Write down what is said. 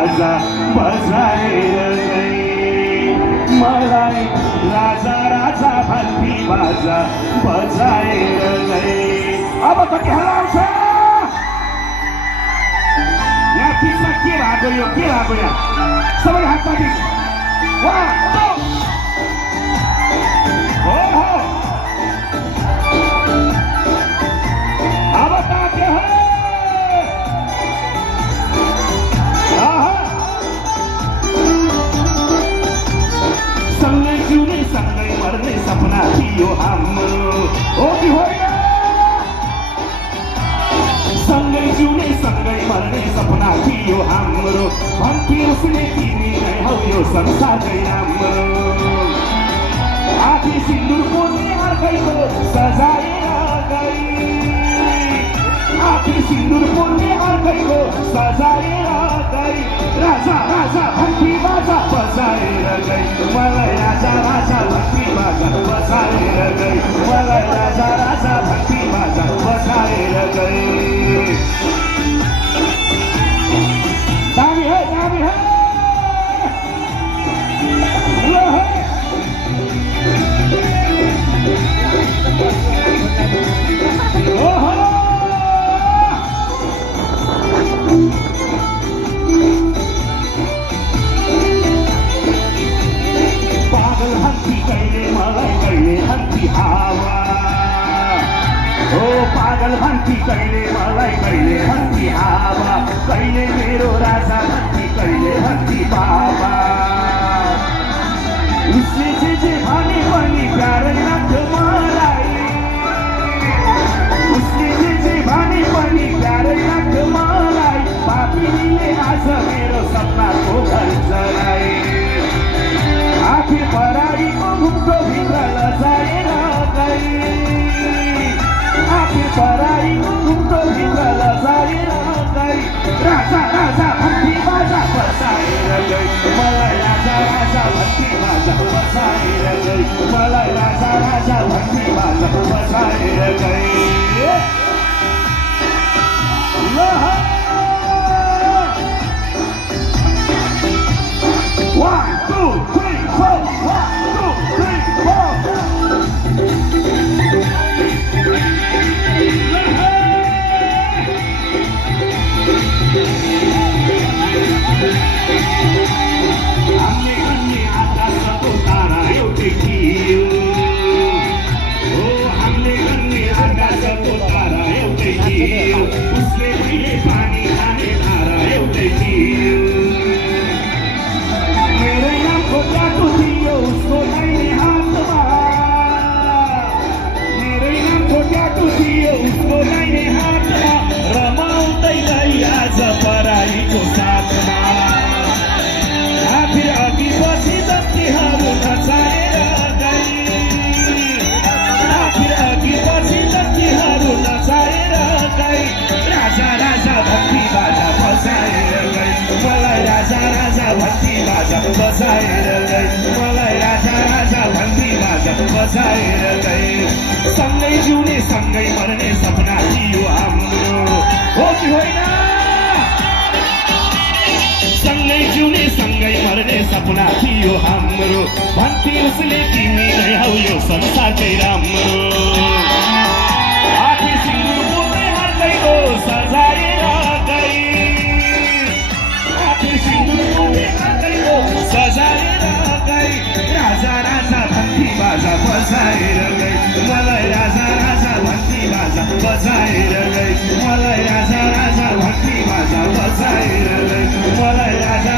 बाजा बजाएर गई मलाई राजा राजा भन्ती बाजा बजाएर गई। अब त के हल्लाउँछ यहाँ पिछमा के भएको यो के भएको यहाँ सबै हात पाति अब ताके हो सँगै जिउने सँगै मर्ने सपना थियो हाम्रो हो कि होइन सँगै जिउने सँगै मर्ने सपना थियो हाम्रो भन्थे उसले तिमी नै हौ यो संसारकै राम्रो आधी सिन्दुर पोल्ने अर्कैको सजाएर गई आधी सिन्दुर पोल्ने अर्कैको सजाएर गई राजा राजा भन्ती बाजा बजाएर गई मलाई राजा राजा भन्ती बाजा बजाएर गई मलाई राजा राजा भन्ती बाजा बजाएर गई। दामी है लो है ओहो पागल हंसी कहिले मलाई कहिले हंसी हावा ओ पागल हंसी कहिले मलाई कहिले हंसी हावा कहिले मेरो राजा हंसी कहिले हंसी बाबा उसले जे भने पनि प्यारै लाग्थ्यो मलाई उसले जे भने पनि प्यारै लाग्थ्यो मलाई पापीले आज मेरो सपनाको घर जलाए आखिर पराईको मुक्तो भित्र लजाएर गई आखिर पराईको मुक्तो भित्र लजाएर गई राजा राजा भन्ती बाजा बजाएर गई मलाई राजा राजा भन्ती बाजा बजाएर गई मलाई राजा राजा भन्ती बाजा बजाएर गई। 1 2 3 4 1 2 3 हामीले अन्य आकाशको तारा एउटै थियो ओ हामीले अन्य आकाशको तारा एउटै थियो उसले मैले पानी खाने धारा एउटै थियो मेरै नामको ट्याटु थियो उसको दाहिने हातमा मेरै नामको ट्याटु थियो उसको दाहिने हातमा रमाउँदै गई आज पराईको साथमा आखिर अघि पछि जतिहरू नचाएर गई आखिर अघि पछि जतिहरू नचाएर गई राजा राजा भन्ती बाजा बजाएर गई मलाई राजा राजा भन्ती बाजा बजाएर गई मलाई राजा राजा भन्ती बाजा बजाएर गई सँगै जिउने सँगै मर्ने सपना थियो हाम्रो हो कि होइन सँगै जिउने सँगै मर्ने सपना थियो हाम्रो भन्थे उसले तिमी नै हौ यो संसारकै राम्रो आखिर सिन्दुर पोल्ने अर्कैको सजाएर गई आखिर सिन्दुर पोल्ने अर्कैको सजाएर गई राजा राजा भन्ती बाजा बजाएर गई मलाई राजा राजा भन्ती बाजा बजाएर गई मलाई राजा राजा भन्ती बाजा बजाएर गई मलाई राजा